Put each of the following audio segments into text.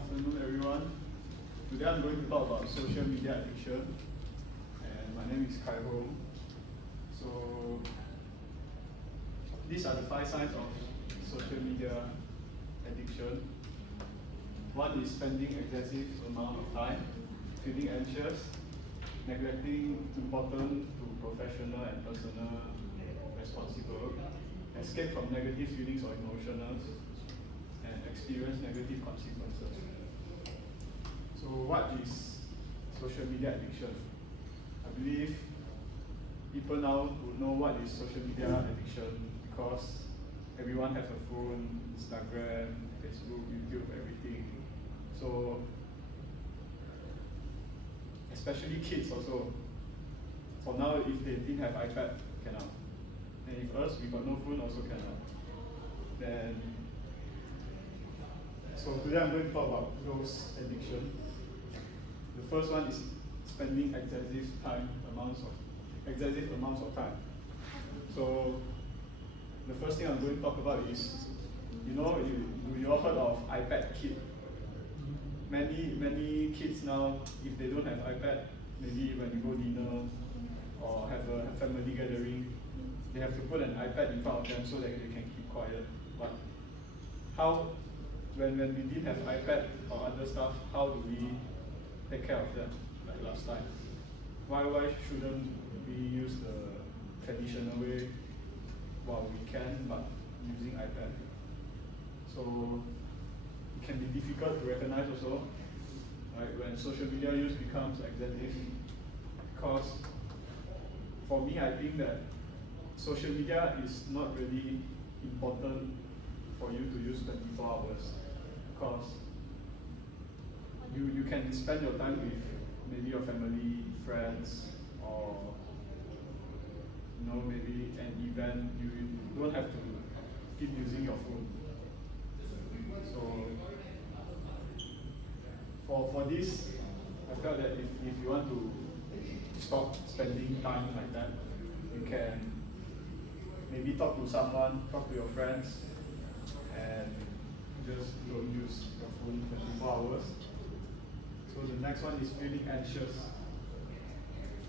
afternoon, everyone. Today I'm going to talk about social media addiction, and my name is Kai Hong. So, these are the 5 signs of social media addiction. One is spending excessive amount of time, feeling anxious, neglecting important to professional and personal responsible, escape from negative feelings or emotions, and experience negative consequences. So what is social media addiction? I believe people now would know what is social media addiction because everyone has a phone, Instagram, Facebook, YouTube, everything. So especially kids also. For now, if they didn't have iPad, cannot. And if us, we got no phone, also cannot. Then, so today I'm going to talk about those addictions. The first one is spending excessive amounts of time. So the first thing I'm going to talk about is, you all heard of iPad Kid? Many kids now, if they don't have iPad, maybe when you go dinner or have a family gathering, they have to put an iPad in front of them so that they can keep quiet. But when we didn't have iPad or other stuff, how do we take care of them like last time? Why shouldn't we use the traditional way while we can, but using iPad? So it can be difficult to recognize also, right, when social media use becomes excessive. Because for me, I think that social media is not really important for you to use 24 hours, because you can spend your time with maybe your family, friends, or maybe an event. You don't have to keep using your phone. So for this, I felt that if you want to stop spending time like that, you can maybe talk to someone, talk to your friends, and just don't use your phone 24 hours. So the next one is feeling anxious.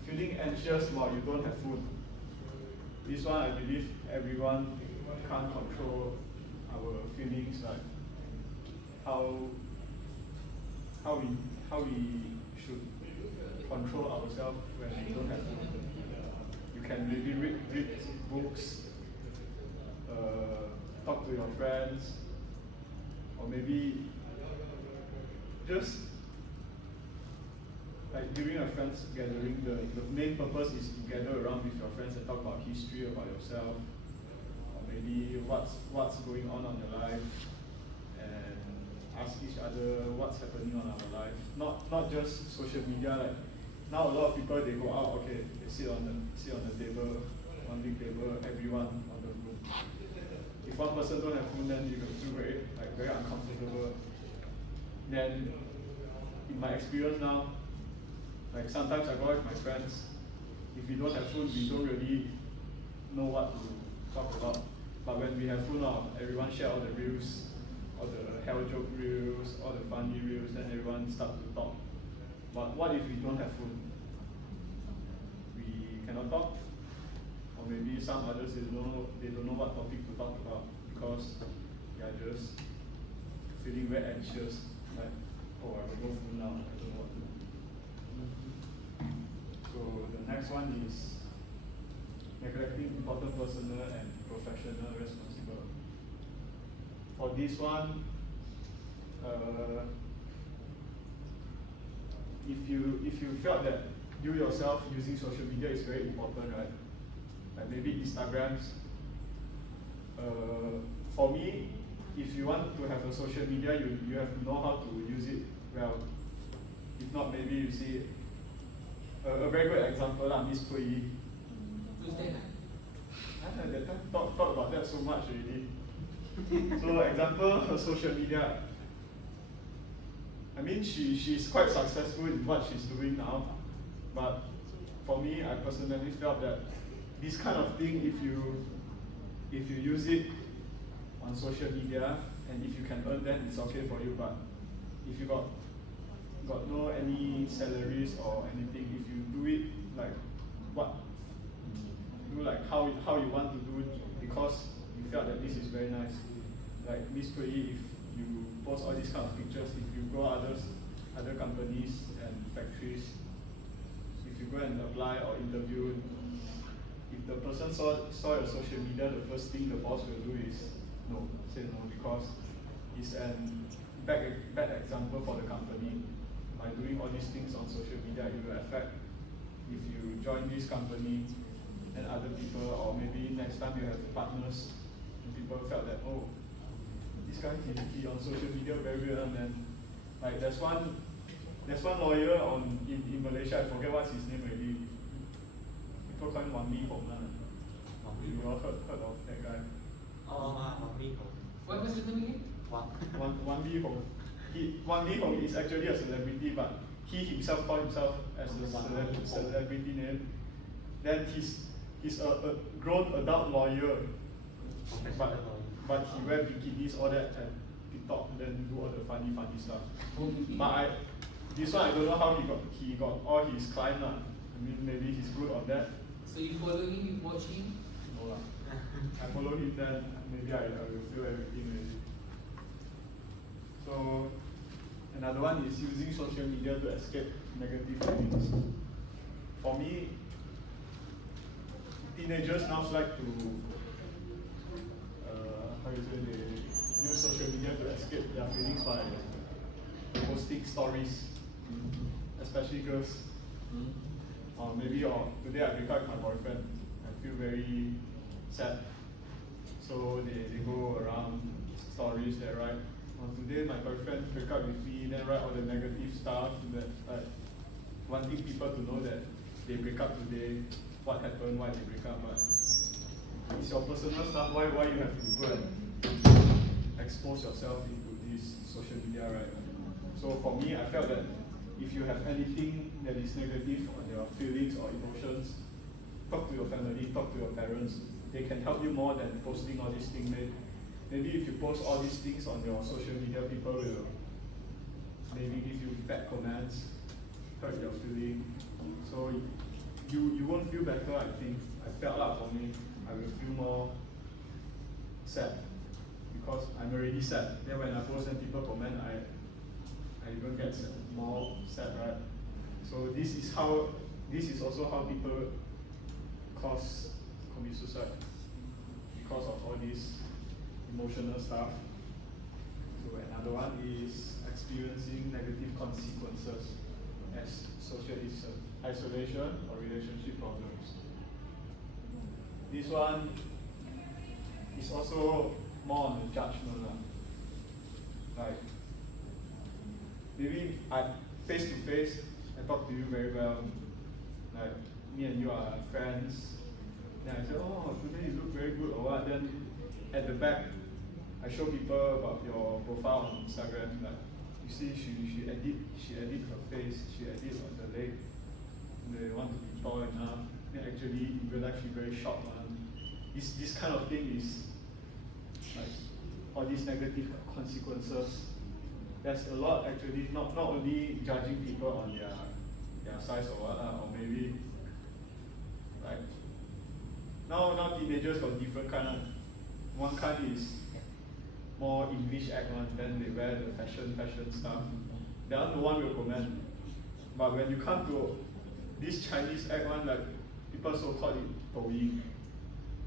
Feeling anxious while you don't have food. This one, I believe everyone can't control our feelings, like how we should control ourselves when we don't have food. You can maybe read books, talk to your friends, or maybe just like during a friends gathering, the main purpose is to gather around with your friends and talk about history, about yourself, or maybe what's going on your life, and ask each other what's happening on our life. Not just social media. Like now, a lot of people, they go out, okay, they sit on the table, one big table, everyone on the room. If one person don't have food, then you will feel very uncomfortable. Then, in my experience now, like sometimes I go out with my friends. If we don't have food, we don't really know what to talk about. But when we have food now, everyone share all the reels, all the hell joke reels, all the funny reels, then everyone start to talk. But what if we don't have food? We cannot talk, or maybe some others they don't know what topic to talk about because they are just feeling very anxious. Like, oh, I will go food now. I don't know what to do. So the next one is neglecting important personal and professional responsibility. For this one, if you felt that you yourself using social media is very important, right? Like maybe Instagrams. For me, if you want to have a social media, you have to know how to use it well. If not, maybe you see a very good example, Miss Pui. That time talk about that so much already. So example, her social media. I mean, she's quite successful in what she's doing now, but for me, I personally felt that this kind of thing, if you use it on social media and if you can earn that, it's okay for you. But if you got no any salaries or anything, if you do it like what do like how you want to do it because you felt that this is very nice. Like Miss Pui, if you post all these kind of pictures, if you go other companies and factories, if you go and apply or interview, if the person saw your social media, the first thing the boss will do is say no, because it's an bad example for the company. By doing all these things on social media, it will affect if you join this company and other people, or maybe next time you have partners and people felt that, oh, this guy he on social media very weird, and then like there's one lawyer in Malaysia, I forget what's his name already. People call him Wang Li Hong. You all heard of that guy? Wang Li Hong. What was the name again? Wang Li Hong. Wang Li Hong is actually a celebrity, but he himself called himself as a celebrity name. Then he's a grown adult lawyer, but he wear bikinis, all that, and TikTok, then do all the funny stuff. But this one I don't know how he got all his clients. I mean, maybe he's good on that. So you follow him, you watch him? No lah. I follow him, then maybe I will feel everything already. So another one is using social media to escape negative feelings. For me, teenagers now like to they use social media to escape their feelings by posting stories, especially girls. Or maybe today I break up with my boyfriend. I feel very sad. So they go around stories that write, today my boyfriend break up with me, then write all the negative stuff that wanting people to know that they break up today, what happened, why they break up. But it's your personal stuff, why you have to go and expose yourself into this social media, right? So for me, I felt that if you have anything that is negative on your feelings or emotions, talk to your family, talk to your parents. They can help you more than posting all these things. Maybe if you post all these things on your social media, people will maybe give you bad comments, hurt your feeling. So you won't feel better, I think. I felt like for me, I will feel more sad because I'm already sad. Then when I post and people comment, I even get more sad, right? So this is also how people commit suicide because of all this emotional stuff. So another one is experiencing negative consequences as social isolation or relationship problems. This one is also more on the judgment. Like maybe face to face, I talk to you very well. Like me and you are friends. Then I say, oh, today you look very good or what. Then at the back, I show people about your profile on Instagram. Like you see, she edit her face, she edit on the leg. They want to be tall enough. Then actually, in real life, she's very short, man. This kind of thing is like all these negative consequences. There's a lot actually, not only judging people on their size or what, or maybe like now teenagers got different kind of. One kind is more English act one, then they wear the fashion stuff. The other one will comment. But when you come to this Chinese act one, like people so called it Douyin.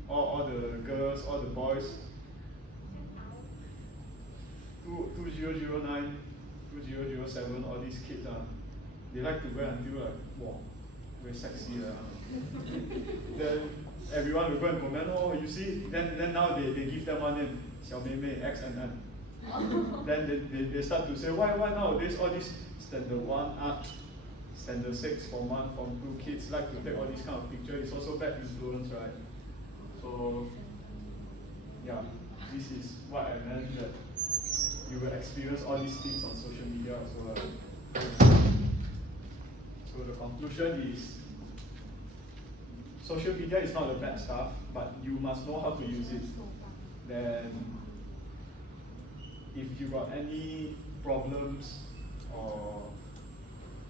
All the girls, all the boys, 2009, 2007, all these kids they like to wear until like, wow, very sexy. Then everyone will go and comment, oh, you see, then now they give them one name, Xiao Mei Mei, XNN. Then they start to say, why nowadays all these standard 1 up, standard 6, Form 1, Form 2 kids like to take all these kind of pictures. It's also bad influence, right? So, yeah, this is what I meant, that you will experience all these things on social media as well. So the conclusion is, social media is not the bad stuff, but you must know how to use it. Then, if you got any problems or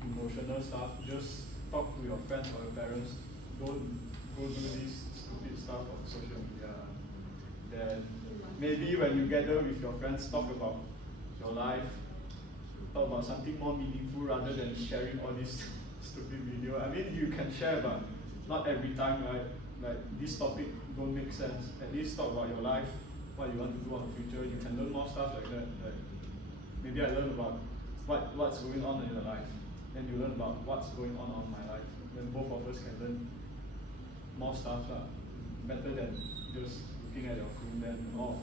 emotional stuff, just talk to your friends or your parents. Don't go do this stupid stuff on social media. Then maybe when you gather with your friends, talk about your life, talk about something more meaningful rather than sharing all this stupid video. I mean, you can share, but not every time, right? Like this topic don't make sense. At least talk about your life, what you want to do in the future. You can learn more stuff like that. Like maybe I learn about what's going on in your life. Then you learn about what's going on my life. Then both of us can learn more stuff. Better than just looking at your phone then, oh,